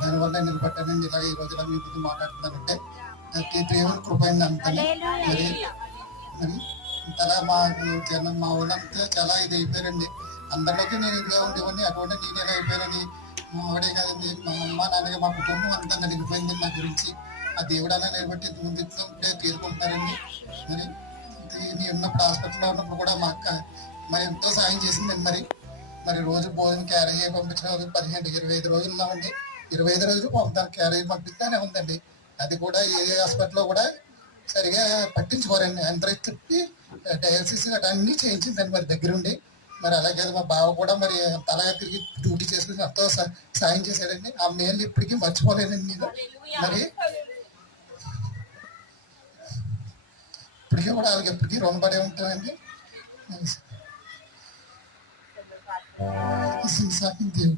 దానివల్ల నిలబట్టానండి. ఇలాగ ఈ రోజు ఇలా మీ ముందు మాట్లాడుతున్నానంటే దేవుని కృప అండి అంతని. మరి మరి ఇంతలా మా ఊళ్ళంతా చాలా ఇది అయిపోయారండి. అందరిలోకి నేను ఇదిగా ఉండేవాడిని, అటువంటి నేను ఇలా అయిపోయానని మా ఆవిడే కాదండి, మా అమ్మ నాన్నగా మా కుటుంబం అంతా నలిగిపోయింది నా గురించి. ఆ దేవుడు అలా నిలబట్టి ముందుతో ఇప్పుడే తీరుకుంటున్నారండి. మరి నేను ఉన్నప్పుడు హాస్పిటల్లో ఉన్నప్పుడు కూడా మా అక్క మరి ఎంతో సాయం చేసిందండి. మరి రోజు భోజనం క్యారేజ్ పంపించిన రోజు 15-25 రోజులు ఉన్నామండి. 25 రోజులు దాని క్యారేజ్ పంపిస్తూనే ఉందండి. అది కూడా ఏ హాస్పిటల్లో కూడా సరిగా పట్టించుకోరండి. అందరూ చెప్పి డయాలసిస్ అన్నీ చేయించిందండి మరి దగ్గరుండి. మరి అలాగే మా బావ కూడా మరి తలగా తిరిగి డ్యూటీ చేసుకుని ఎంతో సాయం చేశాడండి. ఆ మేలు ఇప్పటికీ మర్చిపోలేనండి నేను. మరి ఇప్పటికీ కూడా వాళ్ళకి ఎప్పటికీ రుణపడే ఉంటామండి. Isso, sabe, Deus,